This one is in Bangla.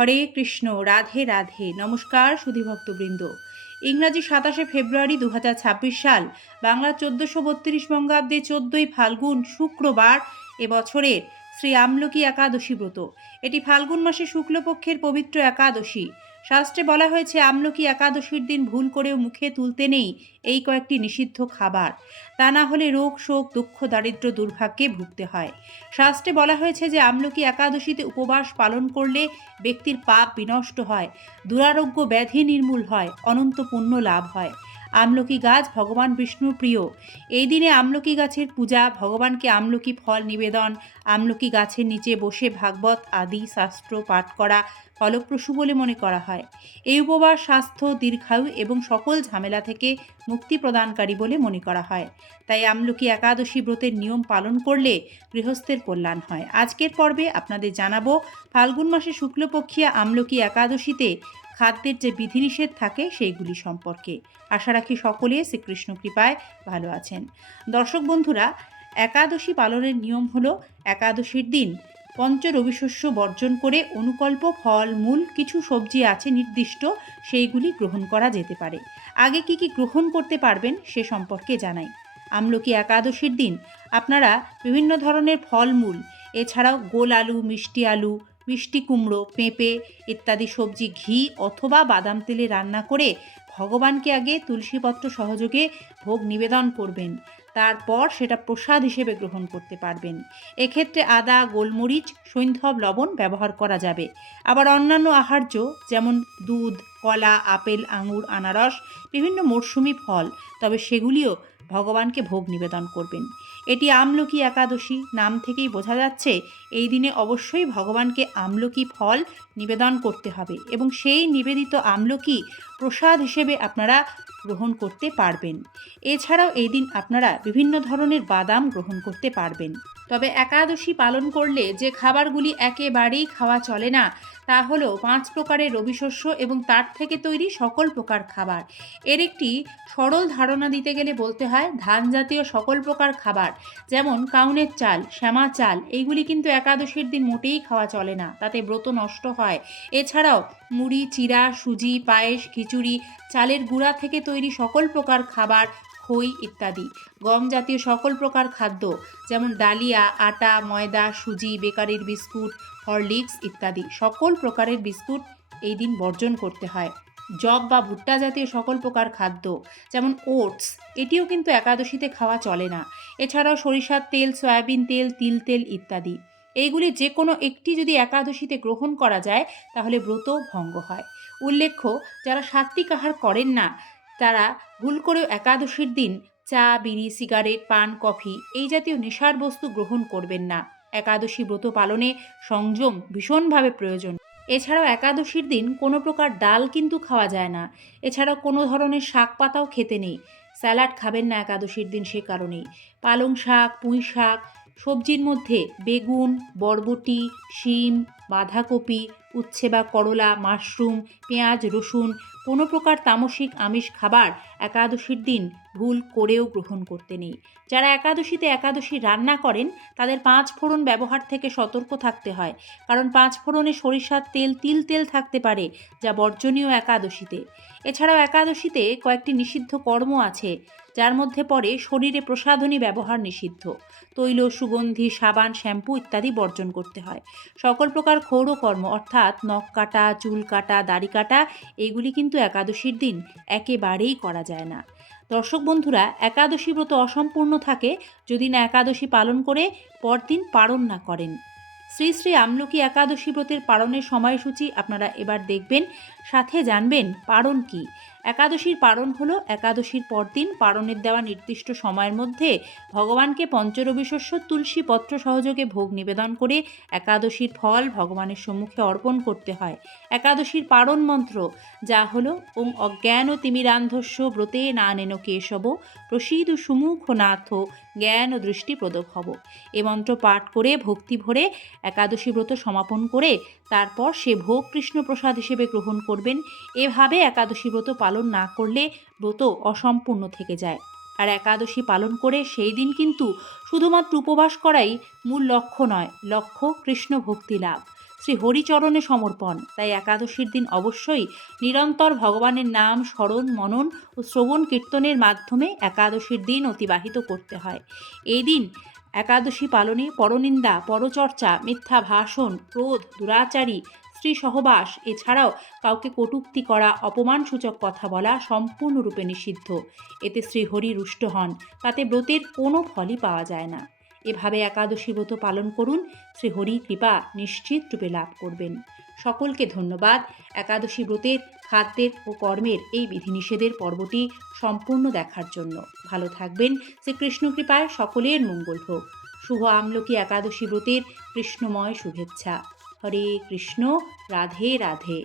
হরে কৃষ্ণ, রাধে রাধে। নমস্কার সুধীভক্তবৃন্দ। ইংরাজি 27শে ফেব্রুয়ারি 2026 সাল, বাংলা 1432 বঙ্গাব্দে 14ই ফাল্গুন শুক্রবার এবছরের শ্রী আমলকি একাদশী ব্রত। এটি ফাল্গুন মাসে শুক্লপক্ষের পবিত্র একাদশী। শাস্ত্রে বলা হয়েছে আমলকি একাদশীর দিন ভুল করেও মুখে তুলতে নেই এই কয়েকটি নিষিদ্ধ খাবার। তা না হলে রোগ শোক দুঃখ দারিদ্র দুর্ভাগ্যে ভুগতে হয়। শাস্ত্রে বলা হয়েছে যে আমলকি একাদশীতে উপবাস পালন করলে ব্যক্তির পাপ বিনষ্ট হয়, দুরারোগ্য ব্যাধি নির্মূল হয়, অনন্ত পুণ্য লাভ হয়। আমলকি গাছ ভগবান বিষ্ণুর প্রিয়। এই দিনে আমলকি গাছের পূজা, ভগবানকে আমলকি ফল নিবেদন, আমলকি গাছের নিচে বসে ভাগবত আদি শাস্ত্র পাঠ করা ফলপ্রসূ বলে মনে করা হয়। এই উপবাস স্বাস্থ্য, দীর্ঘায়ু এবং সকল ঝামেলা থেকে মুক্তি প্রদানকারী বলে মনে করা হয়। তাই আমলকি একাদশী ব্রতের নিয়ম পালন করলে গৃহস্থের কল্যাণ হয়। আজকের পর্বে আপনাদের জানাবো ফাল্গুন মাসে শুক্লপক্ষিয়া আমলকি একাদশীতে খাদ্যের যে বিধিনিষেধ থাকে সেইগুলি সম্পর্কে। আশা রাখি সকলে শ্রীকৃষ্ণ কৃপায় ভালো আছেন। দর্শক বন্ধুরা, একাদশী পালনের নিয়ম হলো একাদশীর দিন পঞ্চ রবিশস্য বর্জন করে অনুকল্প ফল মূল কিছু সবজি আছে নির্দিষ্ট, সেইগুলি গ্রহণ করা যেতে পারে। আগে কি গ্রহণ করতে পারবেন সে সম্পর্কে জানাই। আমলকি একাদশীর দিন আপনারা বিভিন্ন ধরনের ফলমূল, এছাড়াও গোল আলু, মিষ্টি কুমড়ো, পেঁপে ইত্যাদি সবজি ঘি অথবা বাদাম তেলে রান্না করে ভগবানকে আগে তুলসীপত্র সহযোগে ভোগ নিবেদন করবেন। তারপর সেটা প্রসাদ হিসেবে গ্রহণ করতে পারবেন। এক্ষেত্রে আদা, গোলমরিচ, সৈন্ধব, লবণ ব্যবহার করা যাবে। আবার অন্যান্য আহার্য যেমন দুধ, কলা, আপেল, আঙুর, আনারস, বিভিন্ন মরশুমি ফল, তবে সেগুলিও ভগবানকে ভোগ নিবেদন করবেন। এটি আমলকি একাদশী, নাম থেকেই বোঝা যাচ্ছে এই দিনে অবশ্যই ভগবানকে আমলকি ফল নিবেদন করতে হবে এবং সেই নিবেদিত আমলকি প্রসাদ হিসেবে আপনারা গ্রহণ করতে পারবেন। এছাড়াও এই দিন আপনারা বিভিন্ন ধরনের বাদাম গ্রহণ করতে পারবেন। তবে একাদশী পালন করলে যে খাবারগুলি একেবারেই খাওয়া চলে না তা হলো 5 প্রকারের রবিশস্য এবং তার থেকে তৈরি সকল প্রকার খাবার। এর একটি সরল ধারণা দিতে গেলে বলতে হয় ধান জাতীয় সকল প্রকার খাবার, যেমন কাউনের চাল, শ্যামা চাল, এইগুলি কিন্তু একাদশীর দিন মোটেই খাওয়া চলে না, তাতে ব্রত নষ্ট হয়। এছাড়াও মুড়ি, চিড়া, সুজি, পায়েস, খিচুড়ি, চালের গুঁড়া থেকে তৈরি সকল প্রকার খাবার, খই ইত্যাদি, গম জাতীয় সকল প্রকার খাদ্য যেমন ডালিয়া, আটা, ময়দা, সুজি, বেকারির বিস্কুট, হরলিক্স ইত্যাদি সকল প্রকারের বিস্কুট এই দিন বর্জন করতে হয়। জব বা ভুট্টা জাতীয় সকল প্রকার খাদ্য যেমন ওটস, এটিও কিন্তু একাদশীতে খাওয়া চলে না। এছাড়াও সরিষার তেল, সয়াবিন তেল, তিল তেল ইত্যাদি, এইগুলি যে কোনো একটি যদি একাদশীতে গ্রহণ করা যায় তাহলে ব্রত ভঙ্গ হয়। উল্লেখ্য, যারা সাত্ত্বিক আহার করেন না তারা ভুল করেও একাদশীর দিন চা, বিড়ি, সিগারেট, পান, কফি এই জাতীয় নেশার বস্তু গ্রহণ করবেন না। একাদশী ব্রত পালনে সংযম ভীষণভাবে প্রয়োজন। এছাড়াও একাদশীর দিন কোনো প্রকার ডাল কিন্তু খাওয়া যায় না। এছাড়াও কোনো ধরনের শাক পাতাও খেতে নেই। স্যালাড খাবেন না একাদশীর দিন, সে কারণেই পালং শাক, পুঁই শাক, সবজির মধ্যে বেগুন, বরবটি, শিম, বাঁধাকপি, উচ্ছে বা করলা, মাশরুম, পেঁয়াজ, রসুন, কোনো প্রকার তামসিক আমিষ খাবার একাদশীর দিন ভুল করেও গ্রহণ করতে নেই। যারা একাদশীতে একাদশী রান্না করেন তাদের 5 ফোড়ন ব্যবহার থেকে সতর্ক থাকতে হয়, কারণ 5 ফোড়নে সরিষার তেল, তিল তেল থাকতে পারে, যা বর্জনীয় একাদশীতে। এছাড়াও একাদশীতে কয়েকটি নিষিদ্ধ কর্ম আছে, যার মধ্যে পড়ে শরীরে প্রসাধনী ব্যবহার নিষিদ্ধ, তৈল, সুগন্ধি, সাবান, শ্যাম্পু ইত্যাদি বর্জন করতে হয়। সকল প্রকার ক্ষৌরকর্ম অর্থাৎ নখ কাটা, চুল কাটা, দাড়ি কাটা, এইগুলি কিন্তু একাদশীর দিন একেবারেই করা যায় না। দর্শক বন্ধুরা, একাদশী ব্রত অসম্পূর্ণ থাকে যদি না একাদশী পালন করে পরদিন পারণ না করেন। শ্রী শ্রী আমলকি একাদশী ব্রতের পারণের সময়সূচি আপনারা এবার দেখবেন, সাথে জানবেন পারণ কি। একাদশীর পারণ হলো একাদশীর পরদিন পারণের দেওয়া নির্দিষ্ট সময়ের মধ্যে ভগবানকে পঞ্চরবিশস্য তুলসী পত্র সহযোগে ভোগ নিবেদন করে একাদশীর ফল ভগবানের সম্মুখে অর্পণ করতে হয়। একাদশীর পারণ মন্ত্র যা হলো ওং অজ্ঞান তিমিরান্ধস্য ব্রতে নানেন কেশব প্রসীদ সুমুখ নাথ জ্ঞান দৃষ্টি প্রদভব। এ মন্ত্র পাঠ করে ভক্তি ভরে একাদশী ব্রত সমাপন করে তারপর সে ভোগ কৃষ্ণ প্রসাদ হিসেবে গ্রহণ করবেন। এভাবে একাদশী ব্রত পালন না করলে ব্রত অসম্পূর্ণ থেকে যায়। আর একাদশী পালন করে সেই দিন কিন্তু শুধুমাত্র উপবাস করাই মূল লক্ষ্য নয়, লক্ষ্য কৃষ্ণ ভক্তি লাভ। শ্রী হরিচরণে সমর্পণ। তাই একাদশীর দিন অবশ্যই নিরন্তর ভগবানের নাম স্মরণ, মনন ও শ্রবণ কীর্তনের মাধ্যমে একাদশীর দিন অতিবাহিত করতে হয়। এই দিন একাদশী পালনে পরনিন্দা, পরচর্চা, মিথ্যা ভাষণ, ক্রোধ, দুরাচারী, স্ত্রী সহবাস এছাড়াও কাউকে কটূক্তি করা, অপমানসূচক কথা বলা সম্পূর্ণরূপে নিষিদ্ধ। এতে শ্রীহরি রুষ্ট হন, তাতে ব্রতের কোনো ফলই পাওয়া যায় না। এভাবে একাদশী ব্রত পালন করুন, শ্রীহরি কৃপা নিশ্চিত রূপে লাভ করবেন। সকলকে ধন্যবাদ একাদশী ব্রতের খাদ্যের ও কর্মের এই বিধিনিষেধের পর্বটি সম্পূর্ণ দেখার জন্য। ভালো থাকবেন, শ্রীকৃষ্ণ কৃপায় সকলের মঙ্গল হোক। শুভ আমলকি একাদশী ব্রতের কৃষ্ণময় শুভেচ্ছা। হরে কৃষ্ণ, রাধে রাধে।